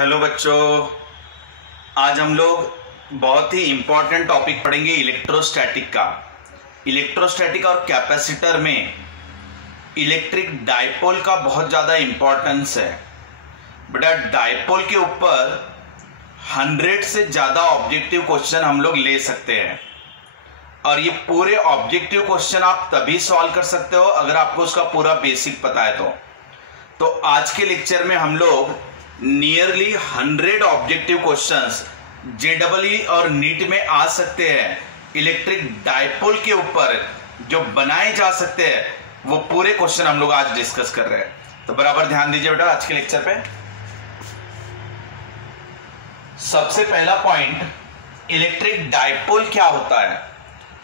Hello बच्चों, आज हम लोग बहुत ही इम्पोर्टेंट टॉपिक पढ़ेंगे इलेक्ट्रोस्टैटिक का। इलेक्ट्रोस्टैटिक और कैपेसिटर में इलेक्ट्रिक डायपोल का बहुत ज़्यादा इम्पोर्टेंस है। बेटा डायपोल के ऊपर 100 से ज़्यादा ऑब्जेक्टिव क्वेश्चन हम लोग ले सकते हैं और ये पूरे ऑब्जेक्टिव क्वेश्चन आप तभी सॉल्व कर सकते हो अगर आपको उसका पूरा बेसिक पता है। तो आज के लेक्चर में हम लोग नियरली 100 ऑब्जेक्टिव क्वेश्चंस JEE और नीट में आ सकते हैं इलेक्ट्रिक डायपोल के ऊपर जो बनाए जा सकते हैं, वो पूरे क्वेश्चन हम लोग आज डिस्कस कर रहे हैं। तो बराबर ध्यान दीजिए बेटा आज के लेक्चर पे। सबसे पहला पॉइंट, इलेक्ट्रिक डायपोल क्या होता है।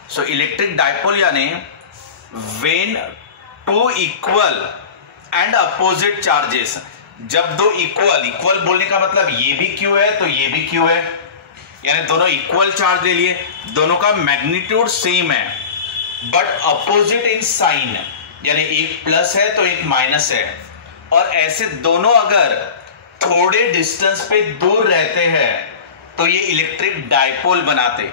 सो इलेक्ट्रिक डायपोल यानी when two equal and opposite charges, जब दो इक्वल बोलने का मतलब ये भी क्यू है तो ये भी क्यू है, यानी दोनों इक्वल चार्ज ले लिए, दोनों का मैग्नीट्यूड सेम है बट अपोजिट इन साइन, यानी एक प्लस है तो एक माइनस है, और ऐसे दोनों अगर थोड़े डिस्टेंस पे दूर रहते हैं तो ये इलेक्ट्रिक डायपोल बनाते।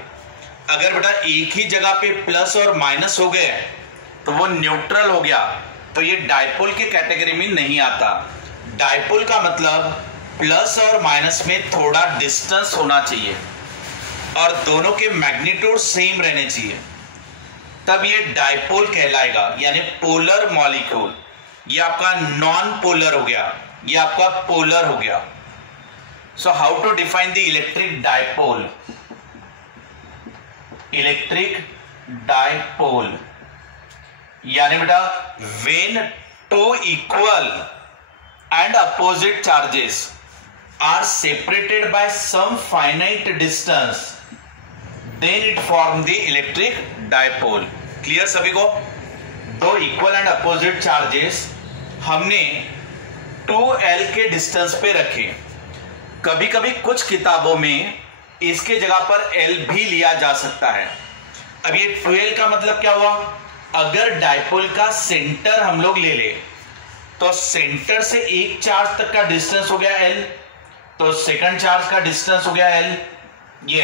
अगर बेटा एक ही जगह पे प्लस और माइनस हो गए तो वो न्यूट्रल हो गया, तो ये डायपोल के कैटेगरी में नहीं आता। डायपोल का मतलब प्लस और माइनस में थोड़ा डिस्टेंस होना चाहिए और दोनों के मैग्नीट्यूड सेम रहने चाहिए, तब ये डायपोल कहलाएगा, यानी पोलर मॉलिक्यूल। ये आपका नॉन पोलर हो गया, ये आपका पोलर हो गया। So how to define the electric dipole. Electric dipole यानी बेटा when two equal and opposite charges are separated by some finite distance, then it form the electric dipole. Clear सभी को? दो इक्वल एंड अपोजिट चार्जेस हमने 2L के distance पे रखे। कभी कभी कुछ किताबों में इसके जगह पर L भी लिया जा सकता है। अब ये 2L का मतलब क्या हुआ? अगर डायपोल का सेंटर हम लोग ले ले तो सेंटर से एक चार्ज तक का डिस्टेंस हो गया L, तो सेकंड चार्ज का डिस्टेंस हो गया L। ये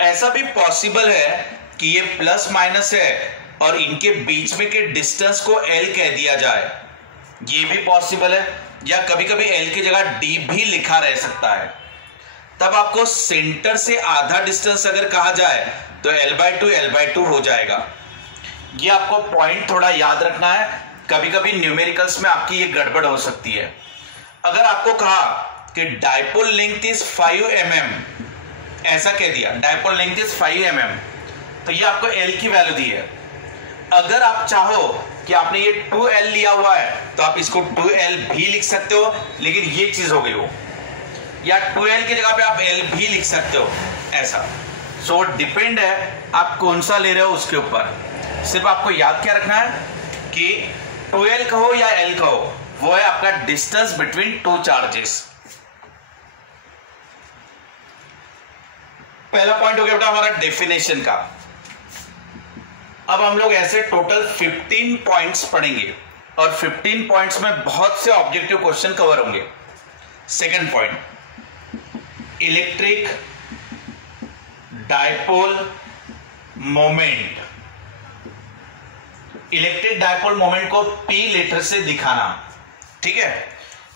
ऐसा भी पॉसिबल है कि ये प्लस माइनस है और इनके बीच में के डिस्टेंस को L कह दिया जाए, ये भी पॉसिबल है। या कभी कभी L की जगह D भी लिखा रह सकता है। तब आपको सेंटर से आधा डिस्टेंस अगर कहा जाए तो L/2 हो जाएगा। ये आपको पॉइंट थोड़ा याद रखना है, कभी कभी न्यूमेरिकल्स में आपकी ये गड़बड़ हो सकती है। अगर आपको कहा कि डायपोल लेंथ इज 5 mm, ऐसा कह दिया डायपोल लेंथ इज 5 mm, तो ये आपको L की वैल्यू दी है। अगर आप चाहो कि आपने ये 2L लिया हुआ है तो आप इसको 2L भी लिख सकते हो, लेकिन ये चीज हो गई हो, या 2L की जगह पे आप L भी लिख सकते हो, ऐसा। सो डिपेंड है आप कौन सा ले रहे हो उसके ऊपर। सिर्फ आपको याद क्या रखना है कि 2L कहो या L कहो, वो है आपका डिस्टेंस बिटवीन टू चार्जेस। पहला पॉइंट हो गया बेटा हमारा डेफिनेशन का। अब हम लोग ऐसे टोटल 15 पॉइंट्स पढ़ेंगे और 15 पॉइंट्स में बहुत से ऑब्जेक्टिव क्वेश्चन कवर होंगे। Second point, electric dipole moment. Electric dipole moment को P लेटर से दिखाना, ठीक है।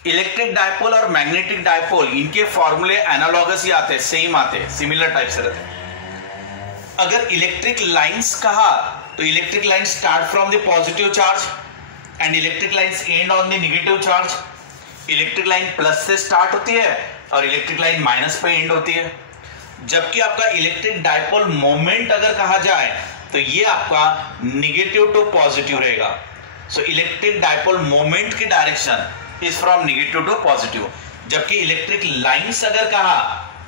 इलेक्ट्रिक डायपोल और मैग्नेटिक डायपोल, इनके फॉर्मूले एनालॉगस ही आते हैं, सेम आते हैं, सिमिलर टाइप से रहते हैं। अगर इलेक्ट्रिक लाइंस कहा तो electric line start from the positive charge and electric lines end on the negative charge. Electric line plus से स्टार्ट होती है और इलेक्ट्रिक लाइन माइनस पे एंड होती है। जबकि आपका इलेक्ट्रिक डायपोल मोमेंट अगर कहा जाए तो ये आपका निगेटिव टू पॉजिटिव रहेगा। सो इलेक्ट्रिक डायपोल मोमेंट की direction is from negative to positive, जबकि इलेक्ट्रिक लाइंस अगर कहा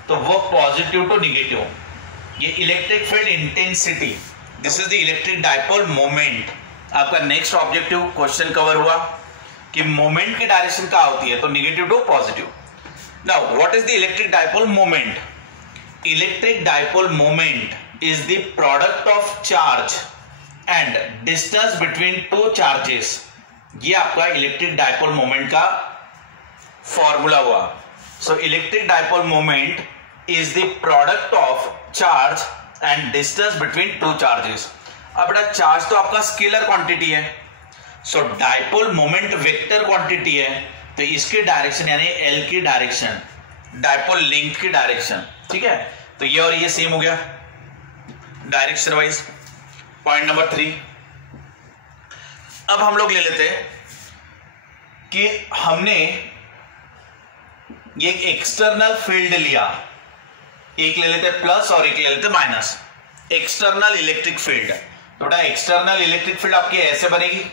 तो वो पॉजिटिव टू निगेटिव। ये electric field intensity, this is the electric dipole moment. आपका नेक्स्ट ऑब्जेक्टिव क्वेश्चन कवर हुआ कि मोमेंट की डायरेक्शन क्या होती है, तो negative to positive. Now what is the electric dipole moment? Electric dipole moment is the product of charge and distance between two charges। ये आपका इलेक्ट्रिक डायपोल मोमेंट का फॉर्मूला हुआ। सो electric dipole moment is the product of charge and distance between two charges. अब बेटा charge तो आपका scalar quantity है, सो dipole moment vector quantity है, तो इसकी डायरेक्शन यानी एल की डायरेक्शन, डायपोल लेंथ की डायरेक्शन, ठीक है। तो ये और ये सेम हो गया डायरेक्शन वाइज। पॉइंट नंबर 3, अब हम लोग ले लेते हैं कि हमने ये एक एक्सटर्नल फील्ड लिया, एक ले लेते प्लस और एक ले लेते माइनस, एक्सटर्नल इलेक्ट्रिक फील्ड। तो बेटा एक्सटर्नल इलेक्ट्रिक फील्ड आपकी ऐसे बनेगी,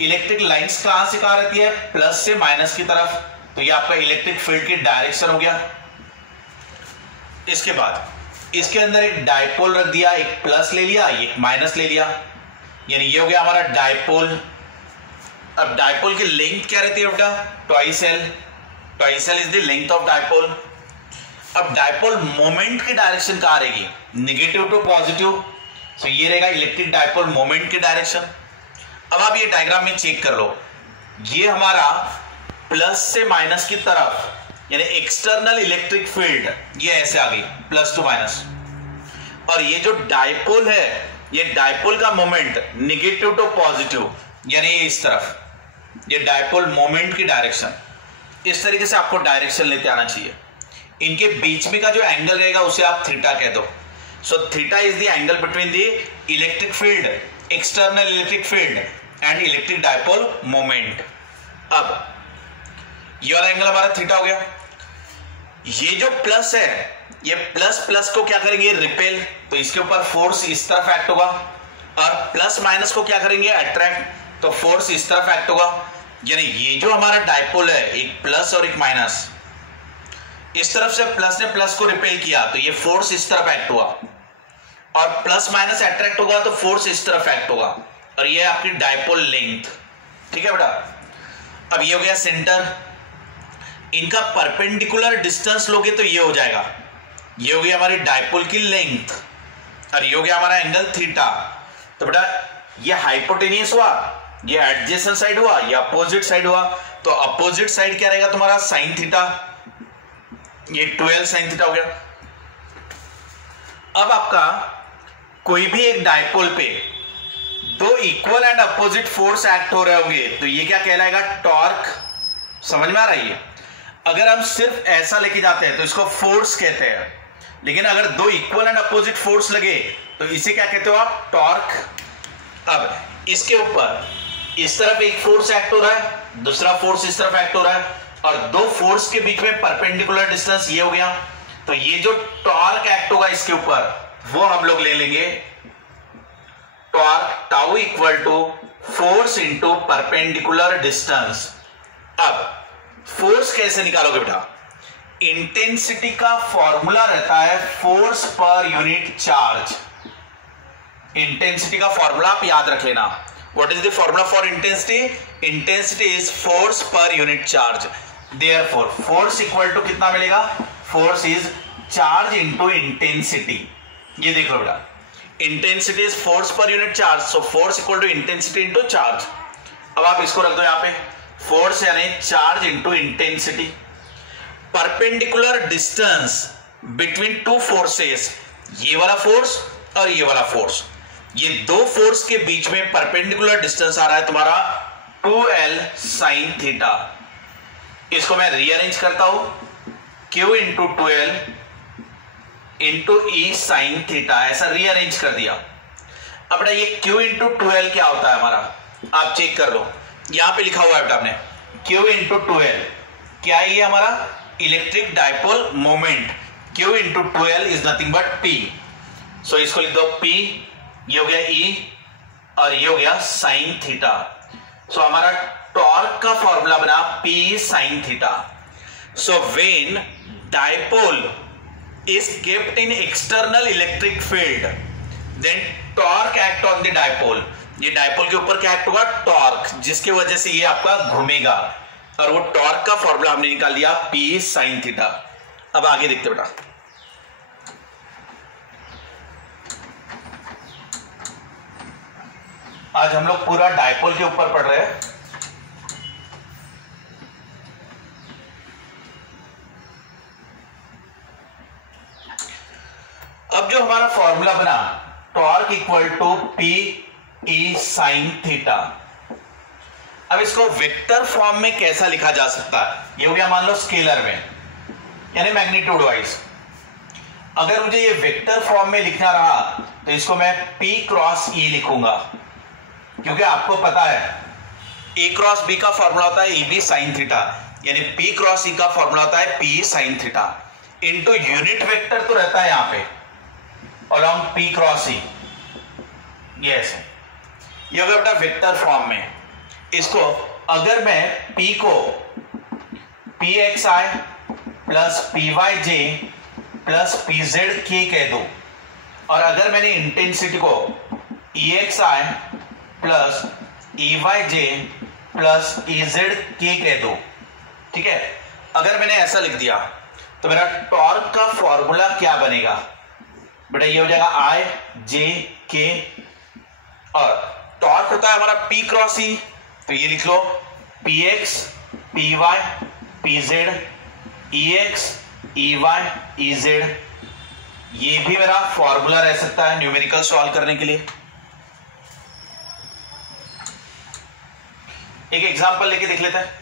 इलेक्ट्रिक लाइंस कहां से कहां रहती है, प्लस से माइनस की तरफ, तो ये आपका इलेक्ट्रिक फील्ड की डायरेक्शन हो गया। इसके बाद इसके अंदर एक डायपोल रख दिया, एक प्लस ले लिया, एक माइनस ले लिया, यानी ये हो गया हमारा डायपोल। अब डायपोल की लेंथ क्या रहती है बेटा, twice L, twice L is the length of dipole. अब डायपोल मोमेंट की डायरेक्शन कहां रहेगी, नेगेटिव टू पॉजिटिव, तो ये रहेगा इलेक्ट्रिक डायपोल मोमेंट की डायरेक्शन। अब आप ये डायग्राम में चेक कर लो, ये हमारा प्लस से माइनस की तरफ यानी एक्सटर्नल इलेक्ट्रिक फील्ड ये ऐसे आ गई प्लस टू माइनस, और ये जो डायपोल है ये डायपोल का मोमेंट नेगेटिव टू पॉजिटिव यानी ये इस तरफ, ये डायपोल मोमेंट की डायरेक्शन। इस तरीके से आपको डायरेक्शन लेते आना चाहिए। इनके बीच में का जो एंगल रहेगा उसे आप थीटा कह दो। So theta is the angle between the electric field, external electric field and electric dipole moment. अब ये वाला एंगल हमारा थीटा हो गया। ये जो प्लस है ये प्लस प्लस को क्या करेंगे, रिपेल, तो इसके ऊपर फोर्स इस तरफ एक्ट होगा, और प्लस माइनस को क्या करेंगे, अट्रैक्ट, तो फोर्स इस तरफ एक्ट होगा। यानी ये जो हमारा डायपोल है एक प्लस और एक माइनस, इस तरफ से प्लस ने प्लस को रिपेल किया तो ये फोर्स इस तरफ एक्ट हुआ, और प्लस माइनस अट्रैक्ट होगा तो फोर्स इस तरफ एक्ट होगा, और ये आपकी डायपोल लेंथ, ठीक है बेटा। अब ये हो गया सेंटर, इनका परपेंडिकुलर डिस्टेंस लोगे तो ये हो जाएगा, ये हो गया हमारी डायपोल की लेंथ, और ये हो गया हमारा एंगल थीटा। तो बेटा ये हाइपोटेनियस हुआ, ये एडजेसेंट साइड हुआ, ये अपोजिट साइड हुआ, तो अपोजिट साइड क्या रहेगा तुम्हारा साइन थीटा, ये 12 साइन थीटा हो गया। अब आपका कोई भी एक डायपोल पे दो equal and opposite force act हो रहे होंगे तो ये क्या कहलाएगा, टॉर्क। समझ में आ रहा है? अगर हम सिर्फ ऐसा लेके जाते हैं तो इसको फोर्स कहते हैं, लेकिन अगर दो इक्वल एंड अपोजिट फोर्स लगे तो इसे क्या कहते हो आप, टॉर्क। अब इसके ऊपर इस तरफ एक फोर्स एक्ट हो रहा है, दूसरा फोर्स इस तरफ एक्ट हो रहा है, और दो फोर्स के बीच में परपेंडिकुलर डिस्टेंस ये हो गया, तो ये जो टॉर्क एक्ट होगा इसके ऊपर वो हम लोग ले लेंगे torque tau equal to force into perpendicular distance. अब फोर्स कैसे निकालोगे बेटा, इंटेंसिटी का फॉर्मूला रहता है force per unit charge. Intensity का फॉर्मूला आप याद रख लेना। What is the formula for intensity, intensity is force per unit charge. Therefore force equal to कितना मिलेगा, force is charge into intensity. ये देख लो बेटा, intensity is force per unit charge, so force equal to intensity into charge. अब आप इसको रख दो यहाँ पे, फोर्स यानी charge into intensity. Perpendicular distance between two forces, ये वाला फोर्स और ये वाला फोर्स, ये दो फोर्स के बीच में परपेंडिकुलर डिस्टेंस आ रहा है तुम्हारा 2l साइन थीटा। इसको मैं रीअरेंज करता हूं, q इंटू 2l इंटू ई साइन थीटा, ऐसा रीअरेंज कर दिया। अब बेटा ये q इंटू 2l क्या होता है हमारा, आप चेक कर लो, यहां पे लिखा हुआ है बेटा आपने q इंटू 2l, क्या है ये हमारा electric dipole moment. q into 2l is nothing but p, सो इसको लिख दो p, ये हो गया e और ये हो गया साइन थीटा। सो हमारा टॉर्क का फॉर्मूला बना p sine theta. So when dipole is kept in external electric field, then torque act on the dipole। ये डायपोल के ऊपर क्या एक्ट होगा, टॉर्क, जिसकी वजह से ये आपका घूमेगा, और वो टॉर्क का फॉर्मूला हमने निकाल दिया P sin थीटा। अब आगे देखते बेटा, आज हम लोग पूरा डायपोल के ऊपर पढ़ रहे हैं। अब जो हमारा फॉर्मूला बना torque equal to P E sine theta, अब इसको वेक्टर फॉर्म में कैसा लिखा जा सकता है? ये हो गया मान लो स्केलर में, यानी मैग्नीट्यूड वाइज। अगर मुझे ये वेक्टर फॉर्म में लिखना रहा तो इसको मैं P क्रॉस E लिखूंगा, क्योंकि आपको पता है A क्रॉस B का फॉर्मूला होता है EB साइन थीटा, यानी P क्रॉस E का फॉर्मूला होता है PE sine theta into unit vector तो रहता है यहां पे along P cross E। Yes, ये होगा बेटा वेक्टर फॉर्म में। इसको अगर मैं P को PXI plus PYJ plus PZK कह दूं, और अगर मैंने इंटेंसिटी को EXI plus EYJ plus EZK कह दूं, ठीक है, अगर मैंने ऐसा लिख दिया तो मेरा टॉर्क का फॉर्मूला क्या बनेगा बेटा? ये हो जाएगा IJK, और टॉर्क होता है हमारा P क्रॉस E, तो ये लिख लो PX PY PZ EX EY EZ। ये भी मेरा फॉर्मूला रह सकता है न्यूमेरिकल सॉल्व करने के लिए। एक एग्जांपल लेके देख लेते हैं।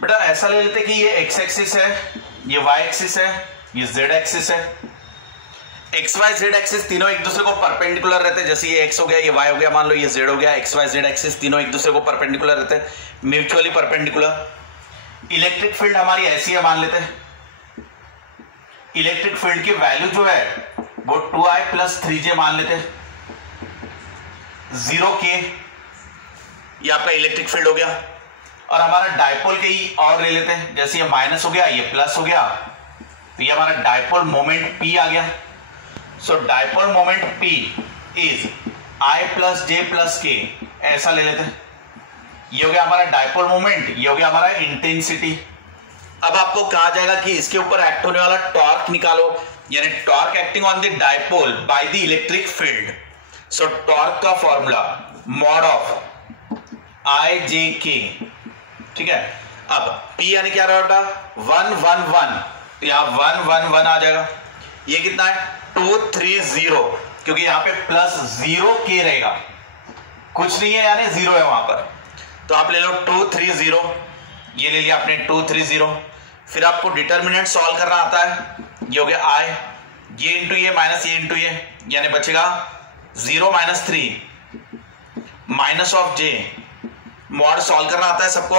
बेटा ऐसा ले लेते कि ये एक्स एक्सिस है, ये वाई एक्सिस है, ये जेड एक्सिस है। एक्स वाई जेड एक्सिस तीनों एक दूसरे को परपेंडिकुलर रहते हैं, जैसे ये एक्स हो गया, ये वाई हो गया, मान लो ये जेड हो गया, एक्स वाई जेड एक्सिस तीनों एक दूसरे को परपेंडिकुलर रहते हैं, म्यूचुअली परपेंडिकुलर। इलेक्ट्रिक फील्ड हमारी ऐसी है मान लेते हैं, इलेक्ट्रिक फील्ड की वैल्यू जो है वो 2I प्लस 3J मान लेते हैं, 0K, ये आपका इलेक्ट्रिक फील्ड हो गया। और हमारा डायपोल के ही और ले लेते हैं, जैसे ये माइनस हो गया, ये प्लस हो गया, तो ये हमारा डायपोल मोमेंट P आ गया। So dipole moment P is I plus J plus K, ऐसा ले लेते हैं। ये हो गया हमारा डायपोल मोमेंट, ये हो गया हमारा इंटेंसिटी। अब आपको कहा जाएगा कि इसके ऊपर एक्ट होने वाला टॉर्क निकालो, यानी torque acting on the dipole by the electric field. So torque का फॉर्मूला मॉड ऑफ IJK, ठीक है। अब P यानी क्या रहा बेटा 1 1 1, तो यहां 1 1 1 आ जाएगा। ये कितना है 230, क्योंकि यहां पे प्लस 0K रहेगा, कुछ नहीं है यानी 0 है वहां पर, तो आप ले लो 230, ये ले लिया आपने 230। फिर आपको डिटर्मिनेंट सॉल्व करना आता है, ये हो गया I, ये इंटू ये माइनस ये इंटू ये, यानी बचेगा 0 minus 3 minus of J। Mod solve करना आता है सबको।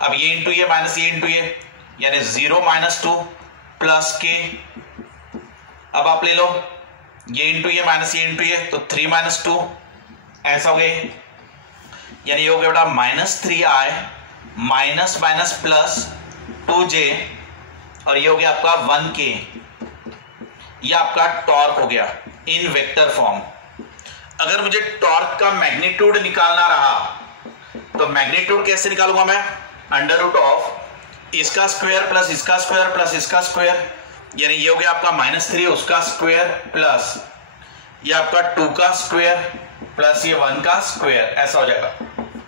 अब ये इंटू ये माइनस ये इंटू ये, यानी 0 माइनस 2 प्लस K। अब आप ले लो ये इंटू ये माइनस ये इंटू ये, तो 3 माइनस 2, ऐसा हो गया, यानी ये हो गया बेटा -3I minus minus plus 2J, और ये हो गया आपका 1K। ये आपका टॉर्क हो गया इन वेक्टर फॉर्म। अगर मुझे टॉर्क का मैग्नीट्यूड निकालना रहा तो मैग्नीट्यूड कैसे निकालूंगा मैं? अंडर रूट ऑफ इसका स्क्वायर प्लस इसका स्क्वायर प्लस इसका स्क्वायर, यानी ये हो गया आपका -3 उसका स्क्वायर प्लस ये आपका 2 का स्क्वायर प्लस ये 1 का स्क्वायर, ऐसा हो जाएगा।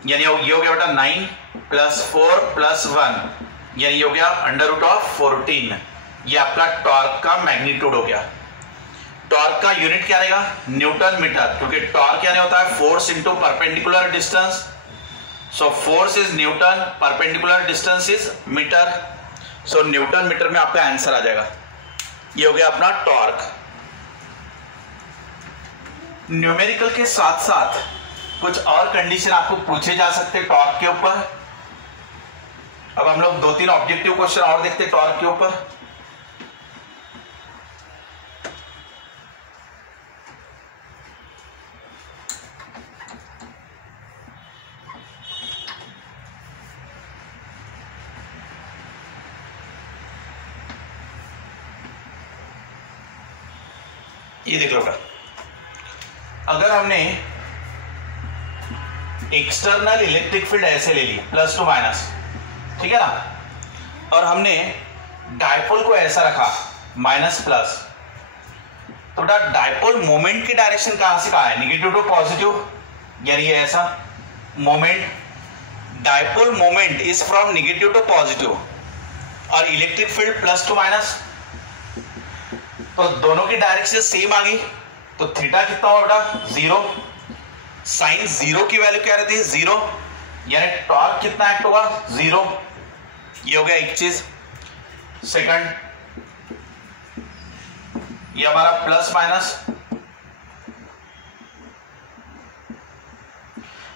यानी ये हो गया बेटा 9 प्लस 4 प्लस 1, यानी ये हो गया अंडर रूट ऑफ 14। ये आपका टॉर्क का मैग्नीट्यूड हो गया। टॉर्क का यूनिट क्या रहेगा? न्यूटन मीटर, क्योंकि टॉर्क यानी होता है force into perpendicular distance. So force is newton, perpendicular distance is metre. So newton metre में आपका आंसर आ जाएगा। ये हो गया अपना टॉर्क। न्यूमेरिकल के साथ साथ कुछ और कंडीशन आपको पूछे जा सकते हैं टॉर्क के ऊपर। अब हम लोग 2-3 ऑब्जेक्टिव क्वेश्चन और देखते हैं टॉर्क के ऊपर। ये देख लो बेटा, अगर हमने एक्सटर्नल इलेक्ट्रिक फील्ड ऐसे ले ली +2 माइनस, ठीक है ना, और हमने डायपोल को ऐसा रखा माइनस प्लस, तो बेटा डायपोल मोमेंट की डायरेक्शन कहां से कहां है, नेगेटिव टू पॉजिटिव, यानी ये ऐसा moment, dipole moment is from negative to positive और electric field plus to minus, तो दोनों की डायरेक्शन सेम आ गई, तो थीटा कितना होगा बेटा 0, साइन 0 की वैल्यू क्या रहती है 0, यानी टॉर्क कितना एक्ट होगा 0, ये हो गया एक चीज। सेकंड, ये हमारा प्लस माइनस,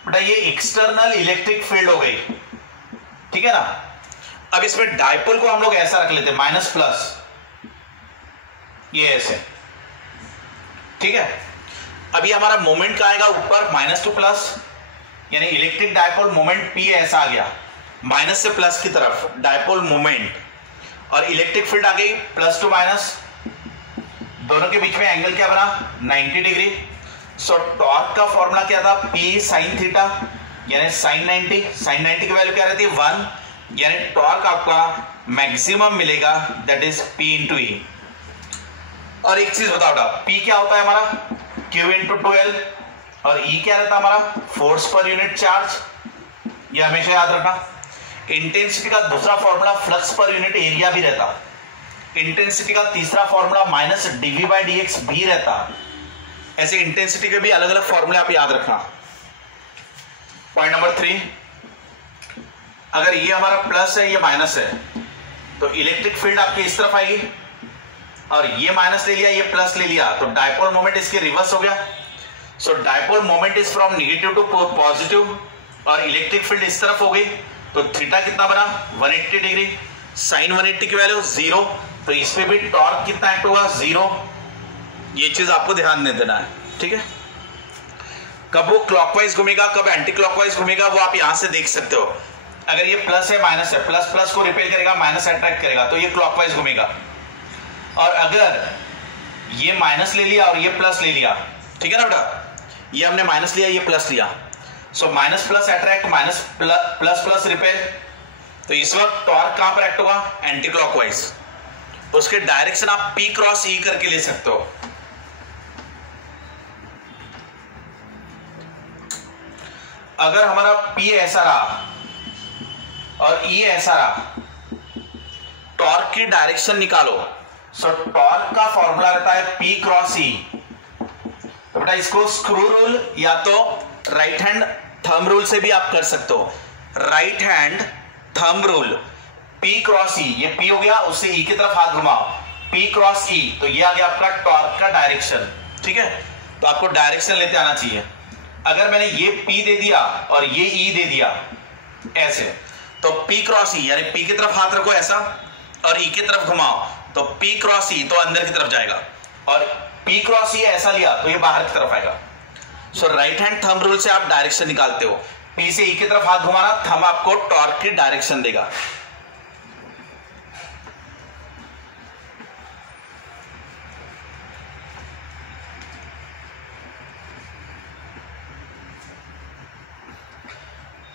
बेटा ये एक्सटर्नल इलेक्ट्रिक फील्ड हो गई, ठीक है ना। अब इसमें डायपोल को हम लोग ऐसा रख लेते हैं माइनस प्लस, ये ऐसे, ठीक है। अभी हमारा मोमेंट का आएगा ऊपर माइनस टू प्लस, यानी इलेक्ट्रिक डायपोल मोमेंट P ऐसा आ गया माइनस से प्लस की तरफ डायपोल मोमेंट, और इलेक्ट्रिक फील्ड आ गई प्लस टू माइनस, दोनों के बीच में एंगल क्या बना 90 डिग्री। सो टॉर्क का फॉर्मूला क्या था P साइन थीटा, यानी साइन 90, साइन 90 की वैल्यू क्या रहती है 1, यानी टॉर्क आपका मैक्सिमम मिलेगा दैट इज P इंटू ई। और एक चीज बताओ बेटा, P क्या होता है हमारा Q इंटू 2L, और E क्या रहता है हमारा फोर्स पर यूनिट चार्ज, ये हमेशा याद रखना। इंटेंसिटी का दूसरा formula flux per unit area भी रहता, इंटेंसिटी का तीसरा formula minus D V by D X भी रहता। ऐसे इंटेंसिटी के भी अलग अलग फॉर्मूले आप याद रखना। पॉइंट नंबर 3, अगर ये हमारा प्लस है ये माइनस है, तो इलेक्ट्रिक फील्ड आपकी इस तरफ आएगी, और ये माइनस ले लिया ये प्लस ले लिया, तो डायपोल मोमेंट इसके रिवर्स हो गया। So dipole moment is from negative to positive, और इलेक्ट्रिक फील्ड इस तरफ हो गई, तो थीटा कितना बना 180 डिग्री, साइन 180 की वैल्यू 0, तो इस पे भी टॉर्क कितना एक्ट होगा 0। ये चीज आपको ध्यान दे देना है, ठीक है। कब वो क्लॉकवाइज घूमेगा कब एंटी क्लॉकवाइज घूमेगा वो आप यहां से देख सकते हो। अगर ये प्लस है माइनस है, प्लस प्लस को रिपेल करेगा माइनस अट्रैक्ट करेगा, तो ये क्लॉकवाइज घूमेगा। और अगर ये माइनस ले लिया और ये प्लस ले लिया, ठीक है ना बेटा, ये हमने माइनस लिया ये प्लस लिया, so minus plus attract minus plus plus repel, तो इस वक्त टॉर्क कहां पर एक्ट होगा एंटी क्लॉकवाइज, तो उसके डायरेक्शन आप P क्रॉस E करके ले सकते हो। अगर हमारा P ऐसा रहा और E ऐसा रहा, टॉर्क की डायरेक्शन निकालो। सो टॉर्क का फॉर्मूला रहता है P क्रॉस E, तो बेटा इसको स्क्रू रूल या तो राइट हैंड थंब रूल से भी आप कर सकते हो। Right hand thumb rule P cross E, ये P हो गया, उससे E की तरफ हाथ घुमाओ, P क्रॉस E, तो ये आ गया आपका टॉर्क का डायरेक्शन, ठीक है। तो आपको डायरेक्शन लेते आना चाहिए। अगर मैंने ये P दे दिया और ये E दे दिया ऐसे, तो P क्रॉस E, यानी P की तरफ हाथ रखो ऐसा और E की तरफ घुमाओ, तो P क्रॉस E तो अंदर की तरफ जाएगा, और P क्रॉस E ऐसा लिया तो ये बाहर की तरफ आएगा। सो राइट हैंड थंब रूल से आप डायरेक्शन निकालते हो, P से E की तरफ हाथ घुमाना, थंब आपको टॉर्क की डायरेक्शन देगा।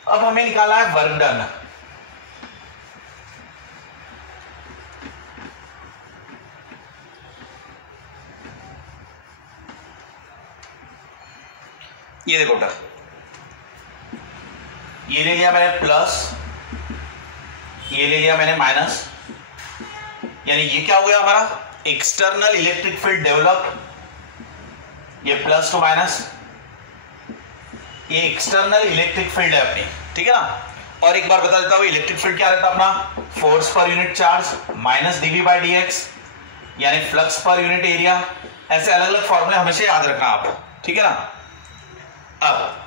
अब हमें निकाला है वर्क डन। ये देखो बेटा, ये ले लिया मैंने प्लस, ये ले लिया मैंने माइनस, यानी ये क्या हो गया हमारा एक्सटर्नल इलेक्ट्रिक फील्ड डेवलप, ये प्लस टू माइनस, ये एक्सटर्नल इलेक्ट्रिक फील्ड है अपनी, ठीक है ना। और एक बार बता देता हूं इलेक्ट्रिक फील्ड क्या रहता है अपना force per unit charge minus D V by D X, यानी फ्लक्स पर यूनिट एरिया। ऐसे अलग अलग फॉर्मूले हमेशा याद रखना आप, ठीक है ना। अब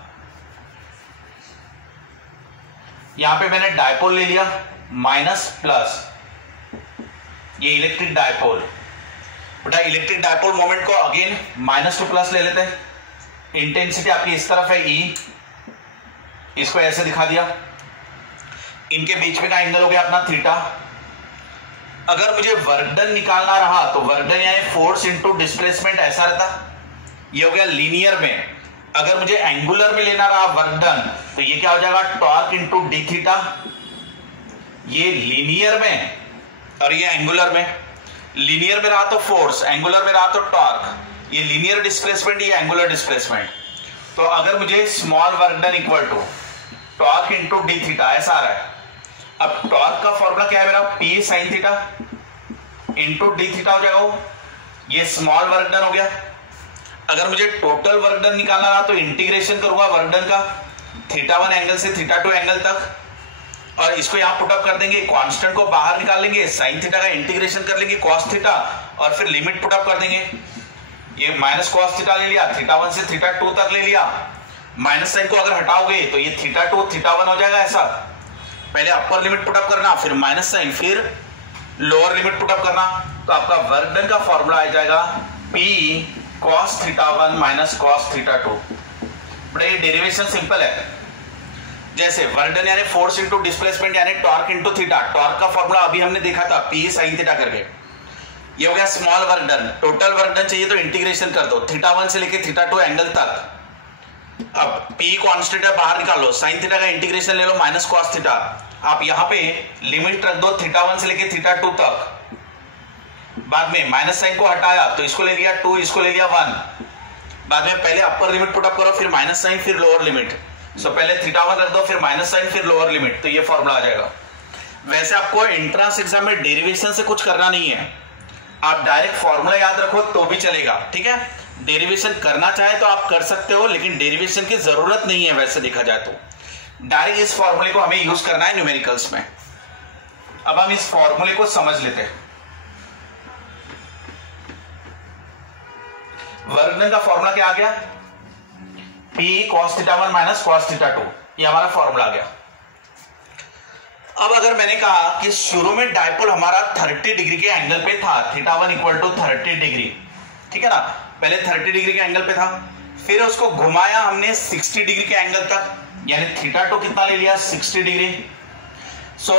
यहां पे मैंने डायपोल ले लिया माइनस प्लस, ये इलेक्ट्रिक डायपोल, बेटा इलेक्ट्रिक डायपोल मोमेंट को अगेन माइनस टू प्लस ले लेते हैं। इंटेंसिटी आपकी इस तरफ है E, इसको ऐसे दिखा दिया, इनके बीच में का एंगल हो गया अपना थीटा। अगर मुझे वर्क डन निकालना रहा तो वर्क डन यानी फोर्स इनटू डिस्प्लेसमेंट ऐसा रहता, ये हो गया लीनियर में। अगर मुझे एंगुलर में लेना रहा वर्क डन तो ये क्या हो जाएगा टॉर्क इनटू डी थीटा, ये लीनियर में और ये एंगुलर में। लीनियर में रहा तो फोर्स, एंगुलर में रहा तो टॉर्क। ये लीनियर डिस्प्लेसमेंट, ये एंगुलर डिस्प्लेसमेंट। तो अगर मुझे small work done equal to torque into D theta ऐसा आ रहा है, अब टॉर्क का फॉर्मूला क्या है मेरा, P sine theta into D theta हो जाएगा, ये स्मॉल वर्क डन हो गया। अगर मुझे टोटल वर्क डन निकालना रहा तो इंटीग्रेशन करूंगा वर्क डन का θ1 एंगल से θ2 एंगल तक, और इसको यहां पुटअप कर देंगे, कांस्टेंट को बाहर निकाल लेंगे, साइन थीटा का इंटीग्रेशन कर लेंगे कॉस थीटा, और फिर लिमिट पुटअप कर देंगे। ये माइनस कॉस थीटा ले लिया, θ1 से θ2 तक ले लिया, माइनस साइन को अगर हटाओगे तो ये θ2 θ1 हो जाएगा ऐसा। पहले अपर लिमिट पुटअप करना, फिर माइनस साइन, फिर लोअर लिमिट पुटअप करना, तो आपका वर्क डन का फॉर्मूला आ जाएगा P cos θ1 माइनस cos θ2। बड़े डेरिवेशन सिंपल है। जैसे वर्क डन यानी फोर्स इंटू डिस्प्लेसमेंट यानी टॉर्क इंटू थीटा, टॉर्क का फॉर्मूला अभी हमने देखा था P sin थीटा करके, ये हो गया small work done. Total work done चाहिए तो इंटीग्रेशन कर दो θ1 से लेके θ2 एंगल तक। अब P कांस्टेंट है, बाहर निकालो, साइन थीटा का इंटीग्रेशन ले लो माइनस कॉस थीटा, आप यहां पे लिमिट रख दो θ1 से लेके θ2 तक। बाद में माइनस साइन को हटाया तो इसको ले लिया 2, इसको ले लिया 1। बाद में पहले अपर लिमिट पुटअप करो, फिर माइनस साइन, फिर लोअर लिमिट। सो पहले θ1 रख दो, फिर माइनस साइन, फिर लोअर लिमिट, तो ये फॉर्मूला आ जाएगा। वैसे आपको एंट्रेंस एग्जाम में डेरिवेशन से कुछ करना नहीं है, आप डायरेक्ट फॉर्मूला याद रखो तो भी चलेगा, ठीक है। डेरिवेशन करना चाहे तो आप कर सकते हो, लेकिन डेरिवेशन की जरूरत नहीं है वैसे देखा जाए तो। डायरेक्ट इस फॉर्मूले को हमें यूज करना है न्यूमेरिकल्स में। अब हम इस फॉर्मूले को समझ लेते हैं। वर्क डन का फॉर्मूला क्या आ गया, P cos θ1 माइनस cos θ2, ये हमारा फॉर्मूला आ गया। अब अगर मैंने कहा कि शुरू में डायपोल हमारा 30 डिग्री के एंगल पे था, θ1 इक्वल टू 30 डिग्री, ठीक है ना, पहले 30 डिग्री के एंगल पे था, फिर उसको घुमाया हमने 60 डिग्री के एंगल तक, यानी θ2 कितना ले लिया 60 डिग्री। सो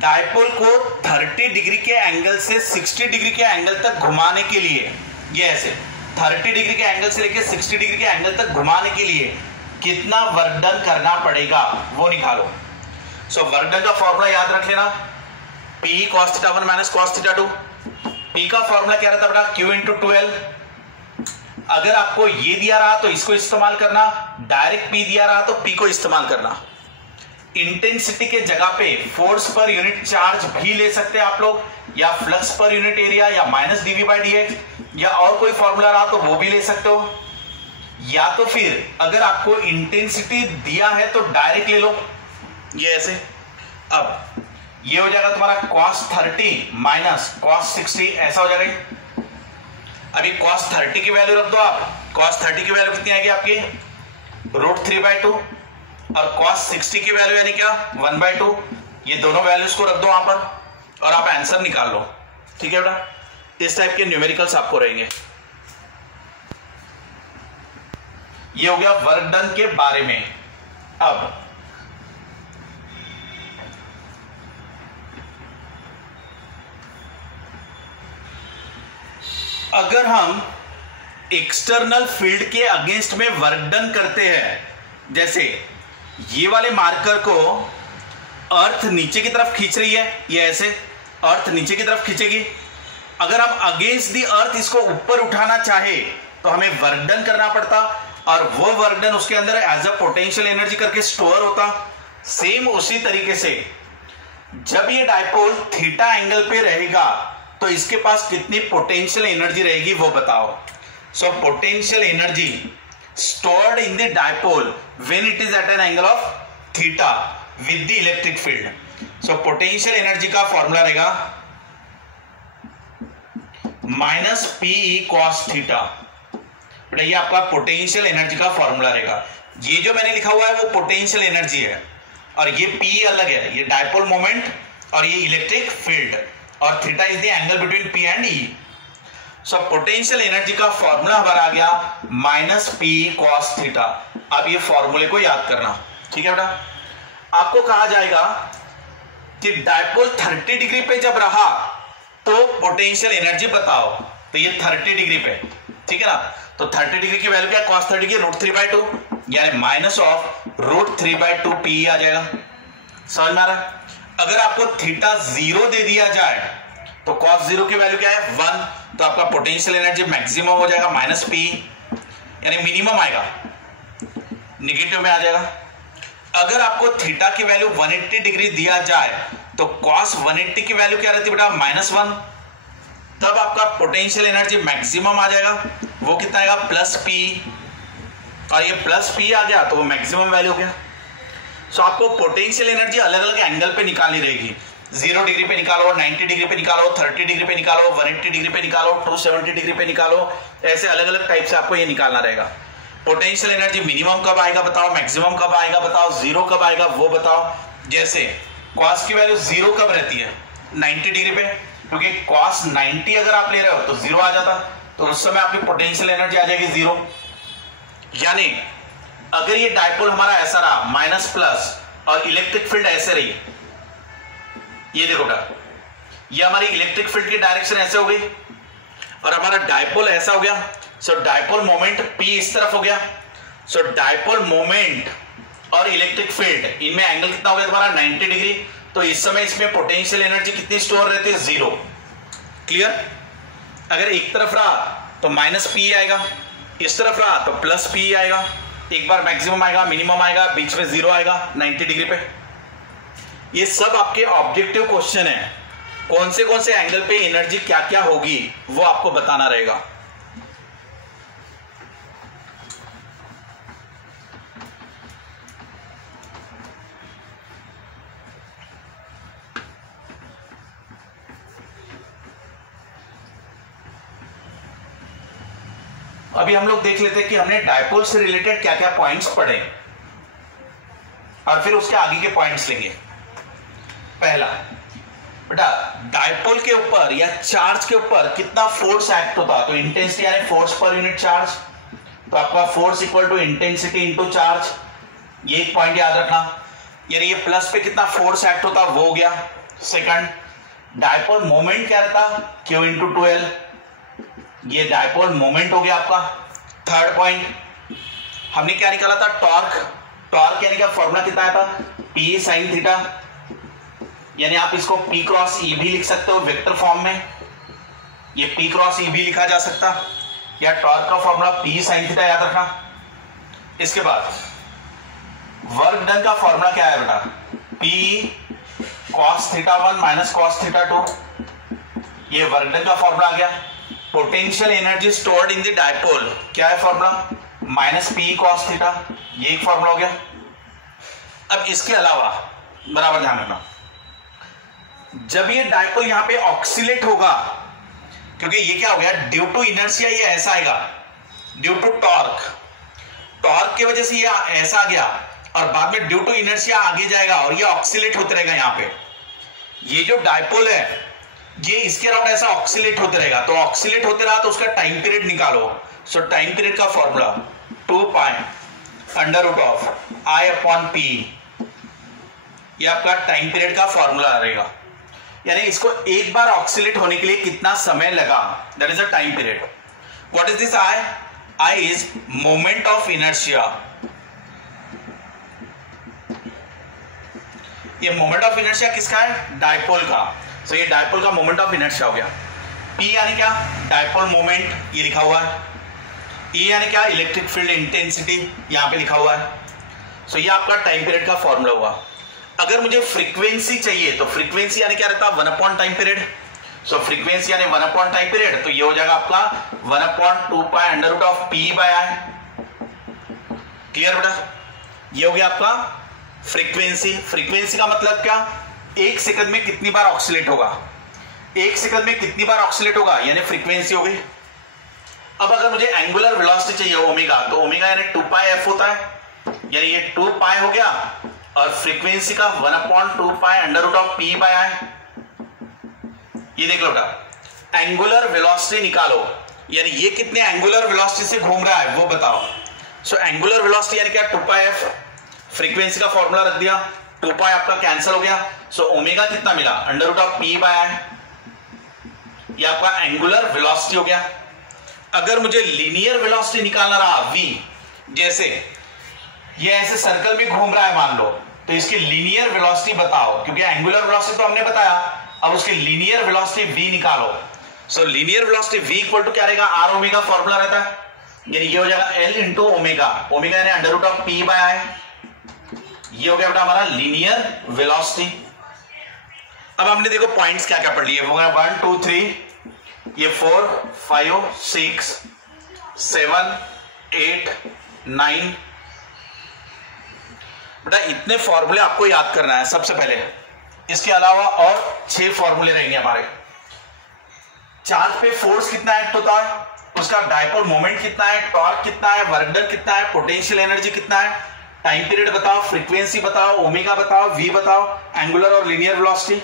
डायपोल को 30 डिग्री के एंगल से 60 डिग्री के एंगल तक घुमाने के लिए, ये ऐसे 30 डिग्री के एंगल से लेके 60 डिग्री के एंगल तक घुमाने के लिए कितना वर्क डन करना पड़ेगा वो निकालो। सो वर्क डन का फॉर्मूला याद रख लेना, P cos θ1 minus cos θ2। P का फॉर्मूला क्या रहता है बेटा, Q इंटू 12। अगर आपको ये दिया रहा तो इसको इस्तेमाल करना, डायरेक्ट P दिया रहा तो P को इस्तेमाल करना। इंटेंसिटी के जगह पे फोर्स पर यूनिट चार्ज भी ले सकते हैं आप लोग, या फ्लक्स पर यूनिट एरिया, या माइनस dV/dx, या और कोई फॉर्मूला रहा तो वो भी ले सकते हो, या तो फिर अगर आपको इंटेंसिटी दिया है तो डायरेक्ट ले लो, ये ऐसे। अब ये हो जाएगा तुम्हारा cos 30 माइनस cos 60, ऐसा हो जाएगा। अभी cos 30 की वैल्यू रख दो आप, cos 30 की वैल्यू कितनी आएगी आपकी √3/2, और cos 60 की वैल्यू यानी क्या 1/2, ये दोनों वैल्यूज को रख दो वहां पर और आप आंसर निकाल लो, ठीक है बेटा। इस टाइप के न्यूमेरिकल्स आपको रहेंगे। ये हो गया वर्क डन के बारे में। अब अगर हम एक्सटर्नल फील्ड के अगेंस्ट में वर्क डन करते हैं, जैसे ये वाले मार्कर को अर्थ नीचे की तरफ खींच रही है, ये ऐसे अर्थ नीचे की तरफ खींचेगी, अगर हम अगेंस्ट दी अर्थ इसको ऊपर उठाना चाहे तो हमें वर्क डन करना पड़ता, और वो वर्क डन उसके अंदर एज अ पोटेंशियल एनर्जी करके स्टोर होता। सेम उसी तरीके से जब ये डायपोल थीटा एंगल पे रहेगा तो इसके पास कितनी पोटेंशियल एनर्जी रहेगी वो बताओ। So potential energy stored in the dipole when it is at an angle of theta with the electric field. So potential energy का फॉर्मूला रहेगा माइनस पीई cos थीटा। बेटा ये आपका पोटेंशियल एनर्जी का formula रहेगा। ये जो मैंने लिखा हुआ है वो पोटेंशियल एनर्जी है, और ये पी अलग है, ये डायपोल मोमेंट और ये इलेक्ट्रिक फील्ड, और theta is the angle between P and E. So potential energy का फॉर्मूला हमारा आ गया माइनस पी कॉस थीटा। अब ये फॉर्मूले को याद करना, ठीक है बेटा। आपको कहा जाएगा कि डायपोल 30 डिग्री पे जब रहा तो पोटेंशियल एनर्जी बताओ, तो ये 30 डिग्री पे, ठीक है ना। तो 30 डिग्री की वैल्यू क्या है, cos 30 की √3/2, यानी माइनस ऑफ √3/2 पी आ जाएगा। समझ में आ रहा है। अगर आपको थीटा 0 दे दिया जाए तो cos 0 की वैल्यू क्या है 1, तो आपका पोटेंशियल एनर्जी मैक्सिमम हो जाएगा माइनस पी, यानी मिनिमम आएगा, निगेटिव में आ जाएगा। अगर आपको थीटा की वैल्यू 180 डिग्री दिया जाए तो cos 180 की वैल्यू क्या रहती है बेटा -1, तब आपका पोटेंशियल एनर्जी मैक्सिमम आ जाएगा, वो कितना आएगा प्लस पी, और ये प्लस पी आ गया तो वो मैक्सिमम वैल्यू हो गया। सो आपको पोटेंशियल एनर्जी अलग अलग एंगल पे निकालनी रहेगी, 0 डिग्री पे निकालो, 90 डिग्री पे निकालो, 30 डिग्री पे निकालो, 180 डिग्री पे निकालो, 270 डिग्री पे निकालो, ऐसे अलग अलग टाइप से आपको ये निकालना रहेगा। पोटेंशियल एनर्जी मिनिमम कब आएगा बताओ, मैक्सिमम कब आएगा बताओ, 0 कब आएगा वो बताओ। जैसे cos की वैल्यू 0 कब रहती है 90 डिग्री पे, क्योंकि cos 90 अगर आप ले रहे हो तो 0 आ जाता, तो उस समय आपकी पोटेंशियल एनर्जी आ जाएगी 0। यानी अगर ये डायपोल हमारा ऐसा रहा माइनस प्लस और इलेक्ट्रिक फील्ड ऐसे रही, ये देखो बेटा, ये हमारी इलेक्ट्रिक फील्ड की डायरेक्शन ऐसे हो गई और हमारा डायपोल ऐसा हो गया। सो डायपोल मोमेंट P इस तरफ हो गया। सो डायपोल मोमेंट और इलेक्ट्रिक फील्ड इनमें एंगल कितना हो गया तुम्हारा 90 डिग्री, तो इस समय इसमें पोटेंशियल एनर्जी कितनी स्टोर रहती है 0। क्लियर? अगर एक तरफ रहा तो माइनस पी आएगा, इस तरफ रहा तो प्लस पी आएगा, एक बार मैक्सिमम आएगा, मिनिमम आएगा, बीच में 0 आएगा 90 डिग्री पे। ये सब आपके ऑब्जेक्टिव क्वेश्चन है, कौन से एंगल पे एनर्जी क्या क्या होगी वो आपको बताना रहेगा। अभी हम लोग देख लेते हैं कि हमने डायपोल से रिलेटेड क्या क्या पॉइंट्स पढ़े और फिर उसके आगे के पॉइंट्स लेंगे। पहला बेटा, डायपोल के ऊपर या चार्ज के ऊपर कितना फोर्स एक्ट होता है, तो इंटेंसिटी यानी फोर्स पर यूनिट चार्ज, तो आपका force equal to intensity into charge, ये एक पॉइंट याद रखना। यानी ये प्लस पे कितना फोर्स एक्ट होता वो हो गया। सेकंड, डायपोल मोमेंट क्या रहता, Q इंटू 2L, ये डायपोल मोमेंट हो गया आपका। थर्ड पॉइंट, हमने क्या निकाला था, टॉर्क। टॉर्क यानी क्या फॉर्मूला कितना आया था, P sin थीटा, यानी आप इसको P क्रॉस E भी लिख सकते हो वेक्टर फॉर्म में, ये P क्रॉस E भी लिखा जा सकता, या टॉर्क का फॉर्मूला P sin थीटा याद रखना। इसके बाद वर्क डन का फॉर्मूला क्या है बेटा, P cos theta 1 minus cos theta 2, ये वर्क डन का फॉर्मूला आ गया। Potential energy stored in the dipole क्या है formula, minus P cos theta, ये एक फॉर्मूला हो गया। अब इसके अलावा बराबर ध्यान रखना, जब ये डायपोल यहां पे ऑक्सीलेट होगा, क्योंकि ये क्या हो गया, ड्यू टू इनर्शिया ये ऐसा आएगा, ड्यू टू टॉर्क, टॉर्क की वजह से ये ऐसा आ गया और बाद में ड्यू टू इनर्शिया आगे जाएगा और ये ऑक्सीलेट होते रहेगा। यहां पे ये जो डायपोल है ये इसके अराउंड ऐसा ऑक्सीलेट होते रहेगा, तो ऑक्सीलेट होते रहा तो उसका टाइम पीरियड निकालो। सो टाइम पीरियड का formula 2 pi under root of I upon P, ये आपका टाइम पीरियड का फॉर्मूला रहेगा। यानी इसको एक बार ऑक्सीलेट होने के लिए कितना समय लगा, that is a time period. What is this I? I is moment of inertia. ये मोमेंट ऑफ इनर्शिया किसका है, डायपोल का। सो ये डायपोल का मोमेंट ऑफ इनर्शिया हो गया। P यानी क्या, डायपोल मोमेंट, ये लिखा हुआ है। E यानी क्या, इलेक्ट्रिक फील्ड इंटेंसिटी, यहां पे लिखा हुआ है। सो ये आपका टाइम पीरियड का फॉर्मूला हुआ। अगर मुझे फ्रीक्वेंसी चाहिए तो फ्रीक्वेंसी यानी क्या रहता है, 1 अपॉन टाइम पीरियड। सो फ्रीक्वेंसी यानी 1 अपॉन टाइम पीरियड, तो ये हो जाएगा आपका 1 upon 2 pi under root of P by I। Clear बेटा, ये हो गया आपका फ्रीक्वेंसी। फ्रीक्वेंसी का मतलब क्या, एक सेकंड में कितनी बार ऑक्सीलेट होगा, एक सेकंड में कितनी बार ऑक्सीलेट होगा, यानी फ्रीक्वेंसी हो गई। अब अगर मुझे एंगुलर वेलोसिटी चाहिए ओमेगा, तो ओमेगा यानी 2 पाई f होता है, यानी ये 2 पाई हो गया और फ्रीक्वेंसी का 1 upon 2 pi under root of P by I। ये देख लो बेटा, एंगुलर वेलोसिटी निकालो, यानी ये कितने एंगुलर वेलोसिटी से घूम रहा है वो बताओ। सो एंगुलर वेलोसिटी यानी क्या, 2 पाई f, फ्रीक्वेंसी का फॉर्मूला रख दिया, 2 पाई आपका कैंसिल हो गया। सो ओमेगा कितना मिला, under root of P by I, ये आपका एंगुलर वेलोसिटी हो गया। अगर मुझे लीनियर वेलोसिटी निकालना रहा v, जैसे ये ऐसे सर्कल में घूम रहा है मान लो, तो इसकी लीनियर वेलोसिटी बताओ, क्योंकि एंगुलर वेलोसिटी तो हमने बताया, अब उसकी लीनियर वेलोसिटी v निकालो। So linear velocity v equal to क्या रहेगा, आर ओमेगा फॉर्मूला रहता है, यानी ये हो जाएगा एल इंटू ओमेगा, ओमेगा यानी under root of P by I. ये हो गया बेटा हमारा लीनियर वेलोसिटी। अब हमने देखो पॉइंट्स क्या क्या पढ़ लिए, 1 2 3, ये 4 5 6 7 8 9। बेटा इतने फॉर्मूले आपको याद करना है सबसे पहले। इसके अलावा और 6 फॉर्मूले रहेंगे हमारे। चार्ज पे फोर्स कितना एक्ट होता है, उसका डायपोल मोमेंट कितना है, टॉर्क कितना है, वर्क डन कितना है, पोटेंशियल एनर्जी कितना है, टाइम पीरियड बताओ, फ्रीक्वेंसी बताओ, ओमेगा बताओ, वी बताओ, एंगुलर और लीनियर वेलोसिटी।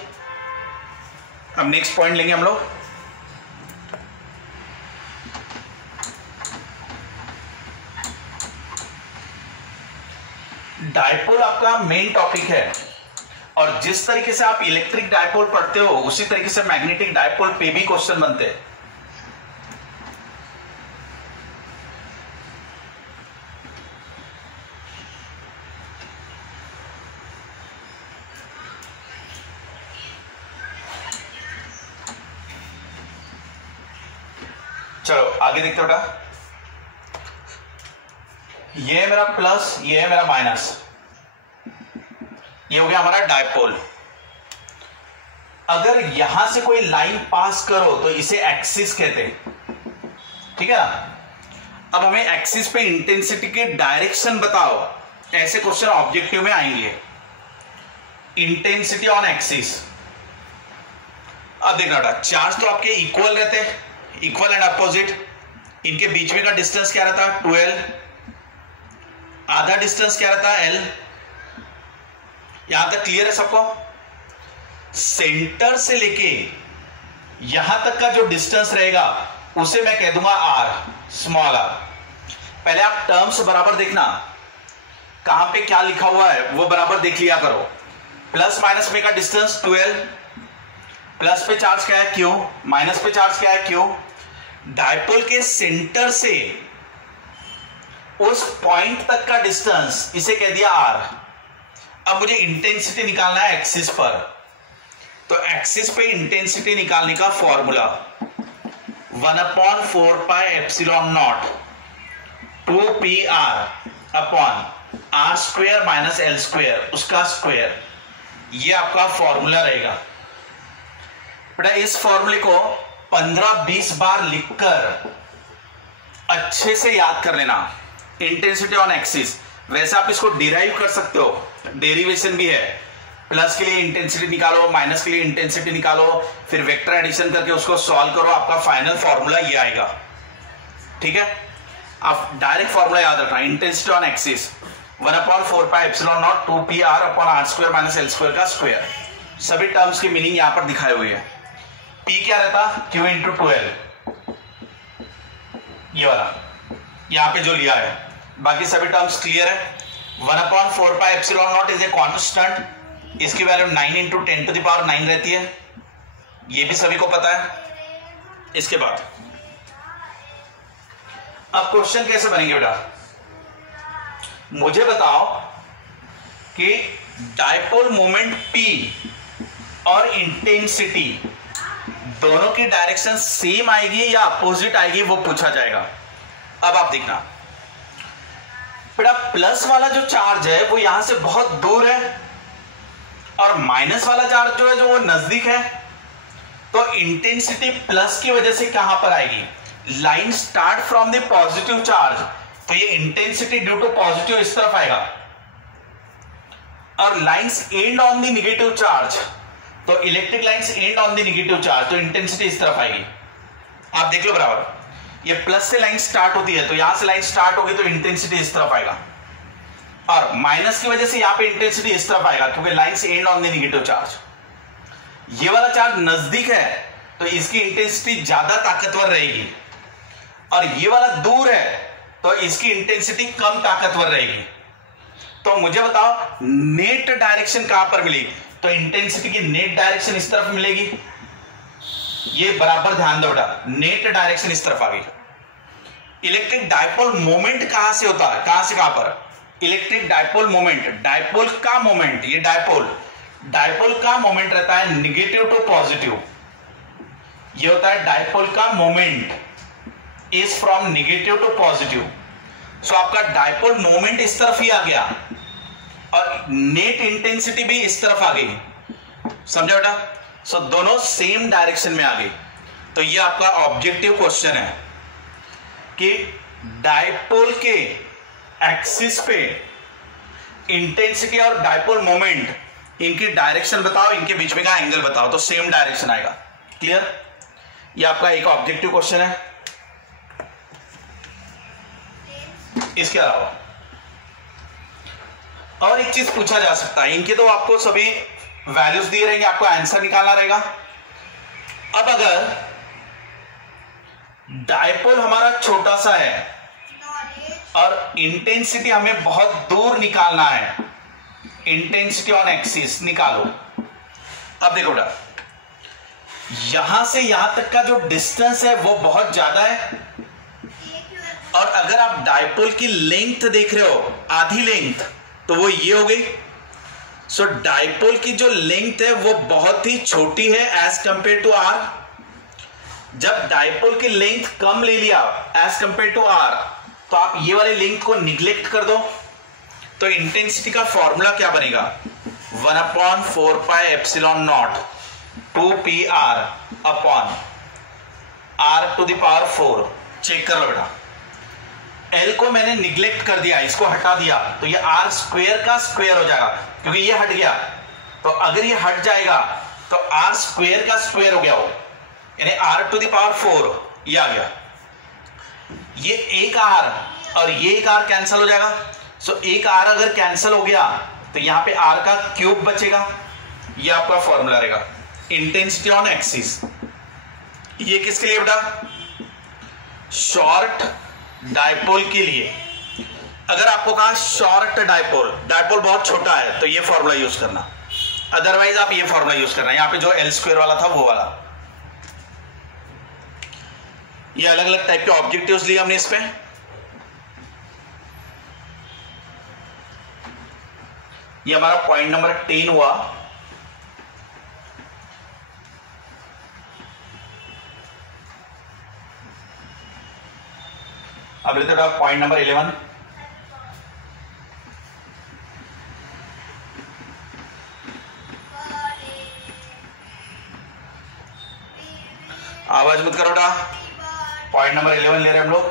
अब नेक्स्ट पॉइंट लेंगे हम लोग। डायपोल आपका मेन टॉपिक है, और जिस तरीके से आप इलेक्ट्रिक डायपोल पढ़ते हो उसी तरीके से मैग्नेटिक डायपोल पे भी क्वेश्चन बनते हैं। चलो आगे देखते हो बेटा। ये है मेरा प्लस, ये है मेरा माइनस, ये हो गया हमारा डायपोल। अगर यहां से कोई लाइन पास करो तो इसे एक्सिस कहते हैं, ठीक है ना। अब हमें एक्सिस पे इंटेंसिटी के डायरेक्शन बताओ, ऐसे क्वेश्चन ऑब्जेक्टिव में आएंगे। Intensity on axis. अब देखना बेटा, चार्ज तो आपके इक्वल रहते हैं, इक्वल एंड अपोजिट। इनके बीच में का डिस्टेंस क्या रहता है, 12। आधा डिस्टेंस क्या रहता है, L। यहां तक क्लियर है सबको। सेंटर से लेके यहां तक का जो डिस्टेंस रहेगा उसे मैं कह दूंगा R, स्मॉल r। पहले आप टर्म्स बराबर देखना, कहां पे क्या लिखा हुआ है वो बराबर देख लिया करो। प्लस माइनस में का डिस्टेंस 12, प्लस पे चार्ज क्या है Q, माइनस पे चार्ज क्या है Q। डायपोल के सेंटर से उस पॉइंट तक का डिस्टेंस इसे कह दिया R। अब मुझे इंटेंसिटी निकालना है एक्सिस पर, तो एक्सिस पे इंटेंसिटी निकालने का formula 1/4πε0 2πr upon r² minus l², उसका स्क्वायर। ये आपका फॉर्मूला रहेगा बेटा। इस फॉर्मूले को 15-20 बार लिखकर अच्छे से याद कर लेना। इंटेंसिटी ऑन एक्सिस, वैसे आप इसको डिराइव कर सकते हो, डेरिवेशन भी है। प्लस के लिए इंटेंसिटी निकालो, माइनस के लिए इंटेंसिटी निकालो, फिर वेक्टर एडिशन करके उसको सॉल्व करो, आपका फाइनल फॉर्मूला ये आएगा, ठीक है। आप डायरेक्ट फॉर्मूला याद रखना, intensity on axis 1/4πε0 2πr upon r² minus l² का स्क्वायर। सभी टर्म्स की मीनिंग यहां पर दिखाए हुए है। P क्या रहता, Q इंटू 12, ये वाला यहां पे जो लिया है। बाकी सभी टर्म्स क्लियर है। 1/4πε0 इज ए कॉन्स्टेंट, इसकी वैल्यू 9 इंटू 10⁹ रहती है, ये भी सभी को पता है। इसके बाद अब क्वेश्चन कैसे बनेंगे बेटा, मुझे बताओ कि डायपोल मोमेंट P और इंटेंसिटी दोनों की डायरेक्शन सेम आएगी या अपोजिट आएगी, वो पूछा जाएगा। अब आप देखना बेटा, प्लस वाला जो चार्ज है वो यहां से बहुत दूर है और माइनस वाला चार्ज जो है जो वो नजदीक है, तो इंटेंसिटी प्लस की वजह से कहां पर आएगी, line start from the positive charge, तो ये इंटेंसिटी ड्यू टू पॉजिटिव इस तरफ आएगा, और lines end on the negative charge, तो electric lines end on the negative charge, तो इंटेंसिटी इस तरफ आएगी। आप देख लो बराबर, ये प्लस से लाइन स्टार्ट होती है तो यहां से लाइन स्टार्ट होगी तो इंटेंसिटी इस तरफ आएगा, और माइनस की वजह से यहां पे इंटेंसिटी इस तरफ आएगा क्योंकि lines end on the negative charge. ये वाला चार्ज नजदीक है तो इसकी इंटेंसिटी ज्यादा ताकतवर रहेगी, और ये वाला दूर है तो इसकी इंटेंसिटी कम ताकतवर रहेगी। तो मुझे बताओ नेट डायरेक्शन कहां पर मिलेगी, तो इंटेंसिटी की नेट डायरेक्शन इस तरफ मिलेगी। ये बराबर ध्यान दो बेटा, नेट डायरेक्शन इस तरफ आ गई। इलेक्ट्रिक डायपोल मोमेंट कहां से होता है, कहां से कहां पर, इलेक्ट्रिक डायपोल मोमेंट, डायपोल का मोमेंट, ये डायपोल डायपोल का मोमेंट रहता है निगेटिव टू पॉजिटिव, ये होता है डायपोल का moment is from negative to positive. So आपका डायपोल मोमेंट इस तरफ ही आ गया और नेट इंटेंसिटी भी इस तरफ आ गई, समझा बेटा? सो दोनों सेम डायरेक्शन में आ गई। तो ये आपका ऑब्जेक्टिव क्वेश्चन है कि डायपोल के एक्सिस पे इंटेंसिटी और डायपोल मोमेंट इनकी डायरेक्शन बताओ, इनके बीच में का एंगल बताओ, तो सेम डायरेक्शन आएगा। क्लियर? ये आपका एक ऑब्जेक्टिव क्वेश्चन है। इसके अलावा और एक चीज पूछा जा सकता है, इनके तो आपको सभी वैल्यूज दिए रहेंगे, आपको आंसर निकालना रहेगा। अब अगर डायपोल हमारा छोटा सा है और इंटेंसिटी हमें बहुत दूर निकालना है, इंटेंसिटी ऑन एक्सिस निकालो। अब देखो बेटा, यहां से यहां तक का जो डिस्टेंस है वो बहुत ज्यादा है, और अगर आप डायपोल की लेंथ देख रहे हो, आधी लेंथ, तो वो ये हो गई। सो डायपोल की जो लेंथ है वो बहुत ही छोटी है एज कंपेयर टू आर। जब डायपोल की लेंथ कम ले लिया एज कंपेयर टू आर, तो आप ये वाले लेंथ को निग्लेक्ट कर दो, तो इंटेंसिटी का फॉर्मूला क्या बनेगा? 1/4 pi epsilon naught 2pr upon r⁴। Check कर लो बेटा, L को मैंने निग्लेक्ट कर दिया, इसको हटा दिया, तो ये r स्क्वायर का स्क्वायर हो जाएगा, क्योंकि ये हट गया। तो अगर ये हट जाएगा तो r स्क्वायर का स्क्वायर हो गया वो, यानी r⁴ ये आ गया। ये एक r और ये एक r कैंसिल हो जाएगा। सो एक r अगर कैंसिल हो गया तो यहां पे r का क्यूब बचेगा। ये आपका फॉर्मूला रहेगा इंटेंसिटी ऑन एक्सिस। ये किसके लिए बेटा? शॉर्ट डायपोल के लिए। अगर आपको कहा शॉर्ट डायपोल, डायपोल बहुत छोटा है, तो ये फॉर्मूला यूज करना, अदरवाइज आप ये फॉर्मूला यूज करना। यहां पे जो L² वाला था वो वाला। ये अलग अलग टाइप के ऑब्जेक्टिव्स लिए हमने इस पे। ये हमारा पॉइंट नंबर 10 हुआ। अब लेते हैं पॉइंट नंबर 11। आवाज मत करो बेटा, पॉइंट नंबर 11 ले रहे हैं हम लोग,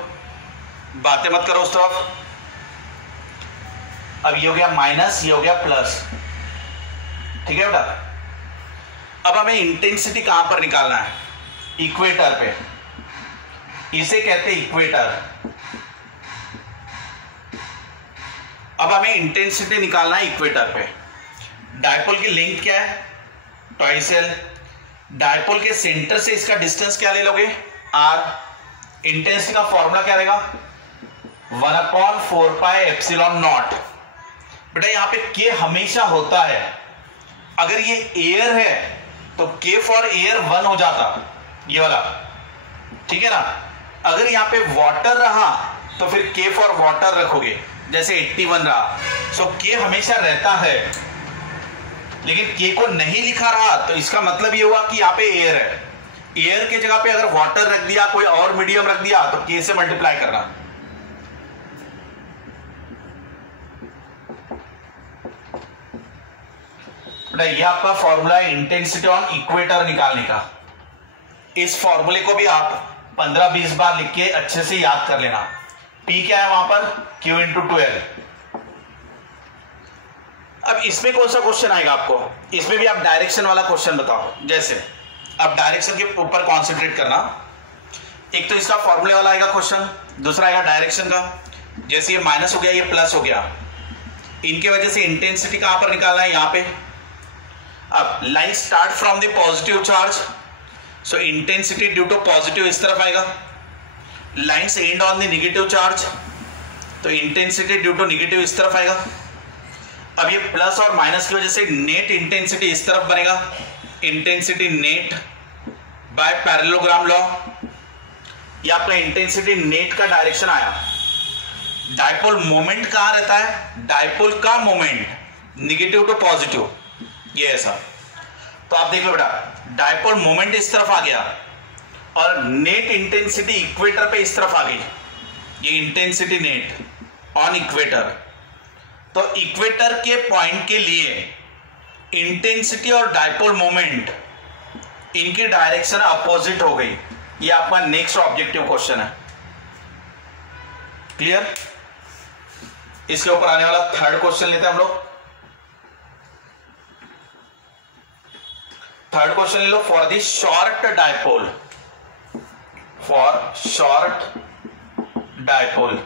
बातें मत करो उस तरफ। अब ये हो गया माइनस, ये हो गया प्लस, ठीक है बेटा? अब हमें इंटेंसिटी कहां पर निकालना है? इक्वेटर पे, इसे कहते हैं इक्वेटर। अब हमें इंटेंसिटी निकालना है इक्वेटर पे। डायपोल की लेंथ क्या है? Twice L। डायपोल के सेंटर से इसका डिस्टेंस क्या ले लोगे? r। इंटेंसिटी का फॉर्मूला क्या रहेगा? 1/4 पाई एप्सिलॉन नॉट। बेटा यहां पे k हमेशा होता है, अगर ये एयर है तो k फॉर एयर 1 हो जाता, ये वाला, ठीक है ना? अगर यहां पे वाटर रहा तो फिर k फॉर वाटर रखोगे, जैसे 81 रहा। सो k हमेशा रहता है, लेकिन k को नहीं लिखा रहा तो इसका मतलब ये हुआ कि यहाँ पे एयर है। एयर के जगह पे अगर वाटर रख दिया, कोई और मीडियम रख दिया, तो k से मल्टीप्लाई करना। ये आपका फॉर्मूला है इंटेंसिटी ऑन इक्वेटर निकालने का। इस फॉर्मूले को भी आप 15-20 बार लिख के अच्छे से याद कर लेना। P क्या है वहां पर? Q × 2L। अब इसमें कौन सा क्वेश्चन आएगा आपको? इसमें भी आप डायरेक्शन वाला क्वेश्चन बताओ। जैसे अब डायरेक्शन के ऊपर कॉन्सेंट्रेट करना। एक तो इसका फॉर्मूले वाला आएगा क्वेश्चन, दूसरा आएगा डायरेक्शन का। जैसे ये माइनस हो गया, ये प्लस हो गया, इनके वजह से इंटेंसिटी कहां पर निकालना है? यहां पे। अब line start from the positive charge, so intensity due to positive इस तरफ आएगा। Lines end on the negative charge, तो इंटेंसिटी ड्यू टू नेगेटिव इस तरफ आएगा। अब ये प्लस और माइनस की वजह से नेट इंटेंसिटी इस तरफ बनेगा, intensity net by parallelogram law. ये आपका इंटेंसिटी नेट का डायरेक्शन आया। डायपोल मोमेंट कहां रहता है? डायपोल का मोमेंट निगेटिव टू पॉजिटिव, ये ऐसा। तो आप देख लो बेटा, डायपोल मोमेंट इस तरफ आ गया और नेट इंटेंसिटी इक्वेटर पे इस तरफ आ गई। ये इंटेंसिटी नेट ऑन इक्वेटर। तो इक्वेटर के पॉइंट के लिए इंटेंसिटी और डायपोल मोमेंट इनकी डायरेक्शन अपोजिट हो गई। ये आपका नेक्स्ट ऑब्जेक्टिव क्वेश्चन है। क्लियर? इसके ऊपर आने वाला थर्ड क्वेश्चन लेते हैं हम लोग। थर्ड क्वेश्चन ले लो। For the short dipole, for short dipole.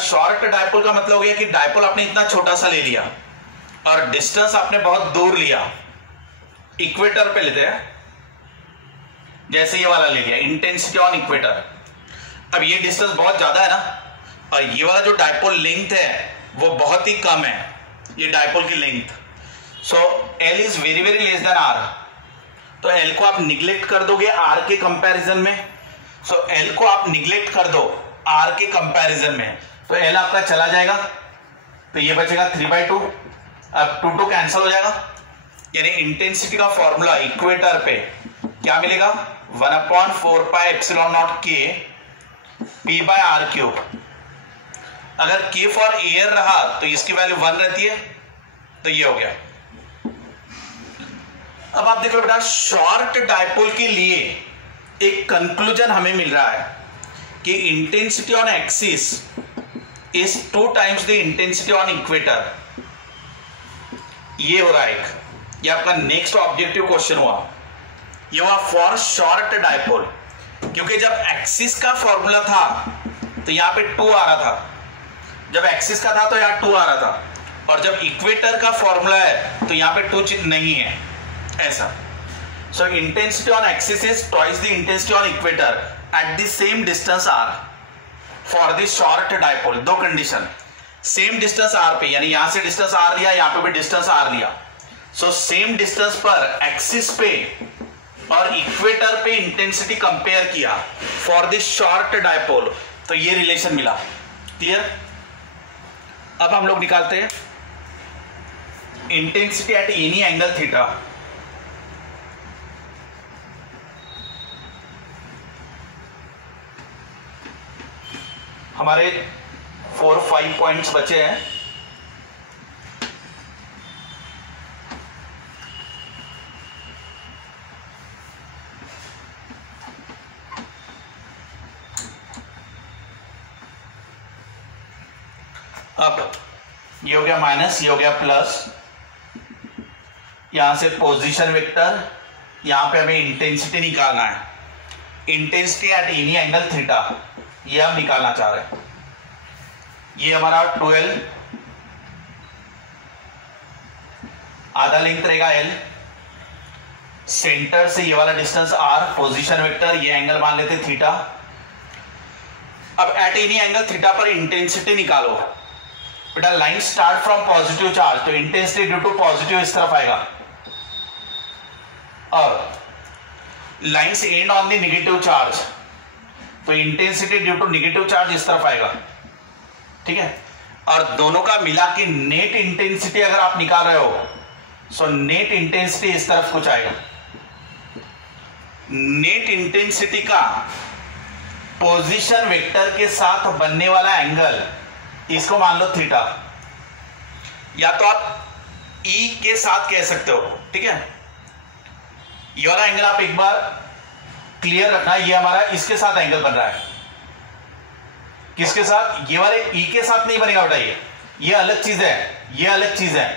Short dipole का मतलब हो गया कि डायपोल आपने इतना छोटा सा ले लिया और डिस्टेंस आपने बहुत दूर लिया। इक्वेटर पे लेते हैं, जैसे ये वाला ले लिया, इंटेंसिटी ऑन इक्वेटर। अब ये डिस्टेंस बहुत ज्यादा है ना, और ये वाला जो डायपोल लेंथ है वो बहुत ही कम है, ये डायपोल की length. So L is very very less than R। तो L को आप निग्लेक्ट कर दोगे R के कंपैरिजन में। सो L को आप निग्लेक्ट कर दो R के कंपैरिजन में, तो L आपका चला जाएगा, तो ये बचेगा 3/2। अब 2 कैंसिल हो जाएगा, यानी इंटेंसिटी का फॉर्मूला इक्वेटर पे क्या मिलेगा, 1/4 pi epsilon not K P/R³। अगर K फॉर एयर रहा तो इसकी वैल्यू 1 रहती है, तो ये हो गया। अब आप देखो बेटा, शॉर्ट डायपोल के लिए एक कंक्लूजन हमें मिल रहा है कि intensity on axis is 2 times the intensity on equator. ये हो रहा है एक, ये आपका नेक्स्ट ऑब्जेक्टिव क्वेश्चन हुआ। ये हुआ फॉर शॉर्ट डायपोल, क्योंकि जब एक्सिस का फॉर्मूला था तो यहां पे 2 आ रहा था, जब एक्सिस का था तो यहां 2 आ रहा था, और जब इक्वेटर का फॉर्मूला है तो यहां पे 2 चिन्ह नहीं है, ऐसा। सो intensity on axis is twice the intensity on equator at the same distance r for the short dipole. 2 condition, same distance r पे, यानी यहां से डिस्टेंस r लिया, यहां पे भी डिस्टेंस r लिया। सो सेम डिस्टेंस पर एक्सिस पे और इक्वेटर पे इंटेंसिटी कंपेयर किया फॉर द शॉर्ट डायपोल, तो ये रिलेशन मिला। क्लियर? अब हम लोग निकालते हैं intensity at any angle theta. हमारे 4-5 पॉइंट्स बचे हैं। अब ये हो गया माइनस, ये हो गया प्लस, यहां से पोजीशन वेक्टर, यहां पे हमें इंटेंसिटी निकालना है। Intensity at any angle theta ये हम निकालना चाह रहे हैं। ये हमारा 12, आधा लेंथ रहेगा L, सेंटर से ये वाला डिस्टेंस R, पोजीशन वेक्टर, ये एंगल मान लेते थीटा। अब एट एनी एंगल थीटा पर इंटेंसिटी निकालो। बेटा line start from positive charge, तो इंटेंसिटी ड्यू टू पॉजिटिव इस तरफ आएगा, और lines end on the negative charge, तो intensity due to negative charge इस तरफ आएगा। ठीक है? और दोनों का मिला के नेट इंटेंसिटी अगर आप निकाल रहे हो, सो नेट इंटेंसिटी इस तरफ कुछ आएगा। नेट इंटेंसिटी का पोजीशन वेक्टर के साथ बनने वाला एंगल, इसको मान लो थीटा, या तो आप E के साथ कह सकते हो। ठीक है? ये वाला एंगल आप एक बार क्लियर रखना, ये हमारा इसके साथ एंगल बन रहा है। किसके साथ? ये वाले E के साथ नहीं बनेगा बेटा, ये अलग चीज है, ये अलग चीज है।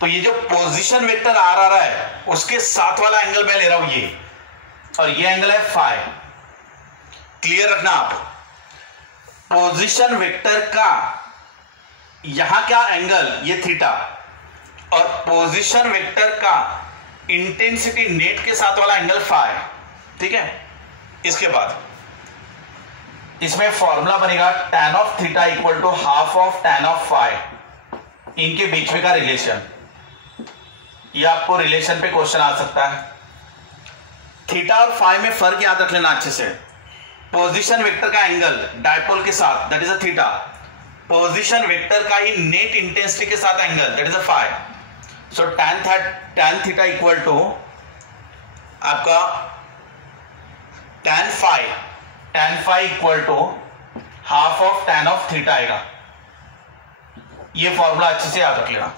तो ये जो पोजीशन वेक्टर R आ रहा है उसके साथ वाला एंगल मैं ले रहा हूं ये, और ये एंगल है फाई। क्लियर रखना आप, पोजीशन वेक्टर का यहां क्या एंगल, ये थीटा, और पोजीशन वेक्टर का इंटेंसिटी नेट के साथ वाला एंगल फाई। ठीक है? इसके बाद इसमें फॉर्मूला बनेगा tan of theta equal to half of tan of phi, इनके बीच में का रिलेशन। ये आपको रिलेशन पे क्वेश्चन आ सकता है। थीटा और फाई में फर्क याद रख लेना अच्छे से। पोजीशन वेक्टर का एंगल डायपोल के साथ, that is a theta. Position vector का ही नेट इंटेंसिटी के साथ angle, that is a phi. So tan theta equal to आपका tan phi equal to half of tan of theta आएगा। ये फॉर्मूला अच्छे से याद रख लेना।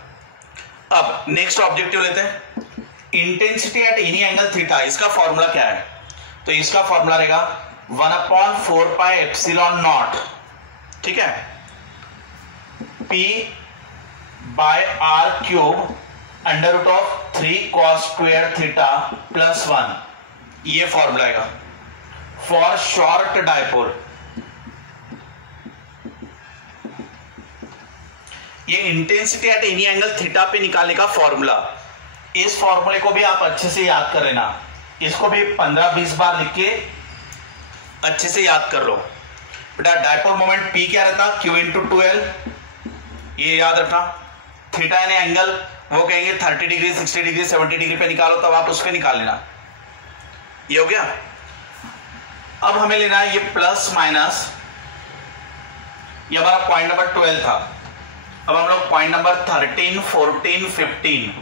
अब नेक्स्ट ऑब्जेक्टिव लेते हैं, intensity at any angle theta. इसका फॉर्मूला क्या है? तो इसका फॉर्मूला रहेगा 1/4 पाई एप्सिलॉन नॉट, ठीक है, P बाय R cube under root of 3 cos square theta plus 1। ये फॉर्मूला आएगा फॉर शॉर्ट डायपोल। ये intensity at any angle theta पे निकालने का फॉर्मूला। इस फॉर्मूले को भी आप अच्छे से याद कर लेना। इसको भी 15-20 बार लिख के अच्छे से याद कर लो बेटा। डायपोल मोमेंट P क्या रहता? Q into 2L। ये याद रखना। थीटा यानी एंगल, वो कहेंगे 30 डिग्री, 60 डिग्री, 70 डिग्री पे निकालो, तब आप उस पे निकाल लेना। ये हो गया। अब हमें लेना है ये प्लस माइनस, ये हमारा पॉइंट नंबर 12 था। अब हम लोग पॉइंट नंबर 13, 14, 15